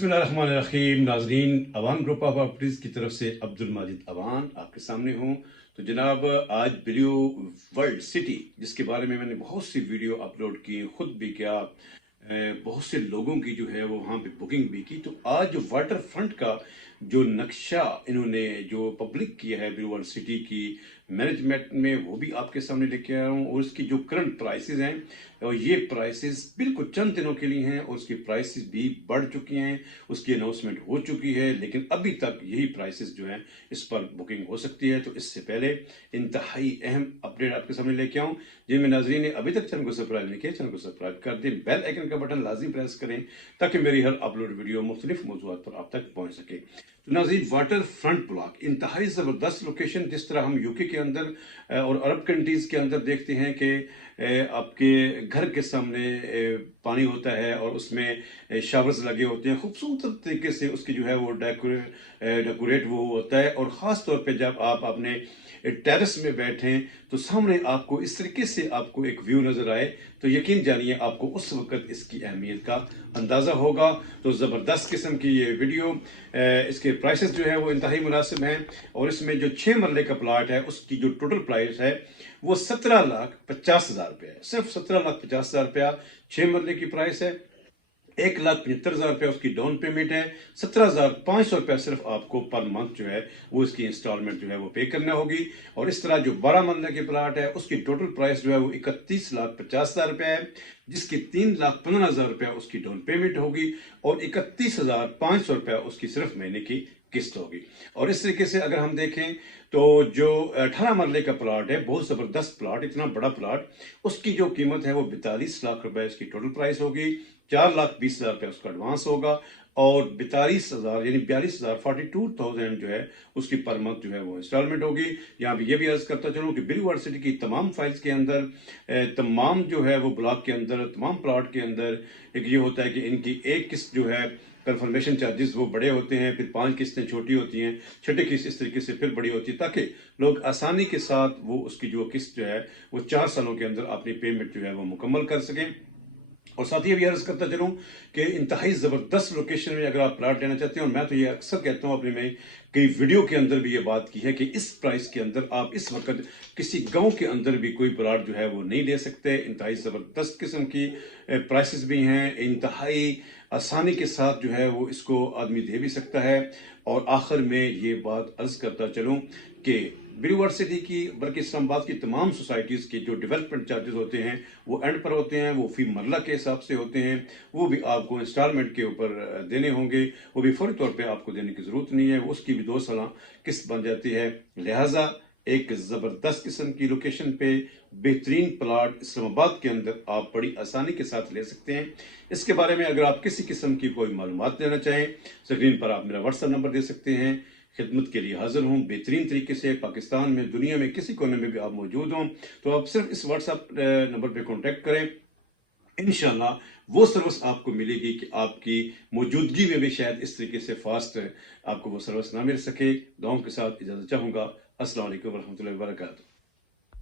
बिस्मिल्लाहिर्रहमानिर्रहीम। नाजरीन, Awan group of properties की तरफ से अब्दुल माजिद अवान आपके सामने हूँ। तो जनाब, आज ब्लू वर्ल्ड सिटी, जिसके बारे में मैंने बहुत सी वीडियो अपलोड की, खुद भी किया, बहुत से लोगों की जो है वो वहाँ पे बुकिंग भी की। तो आज जो वाटर फ्रंट का जो नक्शा इन्होंने जो पब्लिक किया है ब्लू वर्ल्ड सिटी की मैनेजमेंट में, वो भी आपके सामने लेके आया हूँ। और उसकी जो करंट प्राइसेस हैं, और ये प्राइसेस बिल्कुल चंद दिनों के लिए हैं, और उसकी प्राइसेस भी बढ़ चुकी हैं, उसकी अनाउंसमेंट हो चुकी है, लेकिन अभी तक यही प्राइसेस जो हैं इस पर बुकिंग हो सकती है। तो इससे पहले इंतहाई अहम अपडेट आपके सामने लेके आऊँ। जिनमें नाजरीन ने अभी तक चैनल को सब्सक्राइब नहीं किया, चैनल को सब्सक्राइब कर दें, बेल आइकन का बटन लाजमी प्रेस करें ताकि मेरी हर अपलोड वीडियो मुख्तलिफ मौज़ूआत पर आप तक पहुँच सके। तो नाज़रीन, वाटर फ्रंट ब्लॉक इंतहाई ज़बरदस्त लोकेशन, जिस तरह हम यूके के अंदर और अरब कंट्रीज़ के अंदर देखते हैं कि आपके घर के सामने पानी होता है और उसमें शावर्स लगे होते हैं, खूबसूरत तरीके से उसकी जो है वो डेकोरेट वो होता है। और ख़ास तौर पे जब आप अपने टेरेस में बैठें तो सामने आपको इस तरीके से आपको एक व्यू नज़र आए, तो यकीन जानिए आपको उस वक्त इसकी अहमियत का अंदाज़ा होगा। तो ज़बरदस्त किस्म की ये वीडियो, इसके प्राइसेस जो है वो इंतहाई मुनासिब हैं। और इसमें जो 6 मरले का प्लाट है, उसकी जो टोटल प्राइस है वो 17,50,000 रुपया है। सिर्फ 17,50,000 रुपया 6 मरले की प्राइस है। 1,75,000 रुपया उसकी डाउन पेमेंट है। 17,500 रुपया सिर्फ आपको पर मंथ जो है वो इसकी इंस्टॉलमेंट जो है वो पे करना होगी। और इस तरह जो 12 मरले के प्लाट है, उसकी टोटल प्राइस जो है वो 31,50,000 रुपया है, जिसकी 3,15,000 रुपया उसकी डाउन पेमेंट होगी और 31,500 रुपया उसकी सिर्फ महीने की किस्त होगी। और इस तरीके से अगर हम देखें तो जो 18 मरले का प्लाट है, बहुत जबरदस्त प्लाट, इतना बड़ा प्लाट, उसकी जो कीमत है वो 42 लाख रुपए इसकी टोटल प्राइस होगी। 4,20,000 रुपया उसका एडवांस होगा और 42,000 यानी 42,000 42,000 जो है उसकी पर मंथ जो है वो इंस्टॉलमेंट होगी। यहाँ पे ये भी अर्ज करता चलूँ कि ब्लू वर्ल्ड सिटी की तमाम फाइल्स के अंदर, तमाम जो है वो ब्लॉक के अंदर, तमाम प्लाट के अंदर एक ये होता है कि इनकी एक किस्त जो है कंफर्मेशन चार्जेस वो बड़े होते हैं, फिर 5 किस्तें छोटी होती हैं, छठी किस्त इस तरीके से फिर बड़ी होती है, ताकि लोग आसानी के साथ वो उसकी जो किस्त जो है वो 4 सालों के अंदर अपनी पेमेंट जो है वो मुकम्मल कर सकें। और साथ ही अभी अर्ज करता चलूँ कि इंतहाई ज़बरदस्त लोकेशन में अगर आप प्लाट लेना चाहते हैं, और मैं तो ये अक्सर कहता हूँ अपने में कई वीडियो के अंदर भी ये बात की है कि इस प्राइस के अंदर आप इस वक्त किसी गांव के अंदर भी कोई प्लाट जो है वो नहीं ले सकते। इंतहाई ज़बरदस्त किस्म की प्राइसेस भी हैं, इंतहाई आसानी के साथ जो है वो इसको आदमी दे भी सकता है। और आखिर में ये बात अर्ज करता चलूँ कि ब्लू वर्ल्ड सिटी की बल्कि इस्लामाबाद की तमाम सोसाइटीज़ के जो डेवलपमेंट चार्जेस होते हैं वो एंड पर होते हैं, वो फी मरला के हिसाब से होते हैं, वो भी आपको इंस्टॉलमेंट के ऊपर देने होंगे, वो भी फौरी तौर पे आपको देने की ज़रूरत नहीं है, उसकी भी 2 साल किस्त बन जाती है। लिहाजा एक ज़बरदस्त किस्म की लोकेशन पे बेहतरीन प्लाट इस्लामाबाद के अंदर आप बड़ी आसानी के साथ ले सकते हैं। इसके बारे में अगर आप किसी किस्म की कोई मालूमात लेना चाहें, स्क्रीन पर आप मेरा व्हाट्सएप नंबर दे सकते हैं। खिदमत के लिए हाजिर हूँ बेहतरीन तरीके से। पाकिस्तान में, दुनिया में किसी कोने में भी आप मौजूद हों तो आप सिर्फ इस व्हाट्सएप नंबर पे कांटेक्ट करें। इंशाल्लाह वो सर्विस आपको मिलेगी कि आपकी मौजूदगी में भी शायद इस तरीके से फास्ट आपको वो सर्विस ना मिल सके। दुआओं के साथ इजाज़त चाहूँगा। अस्सलाम वालेकुम व रहमतुल्लाहि व बरकातहू।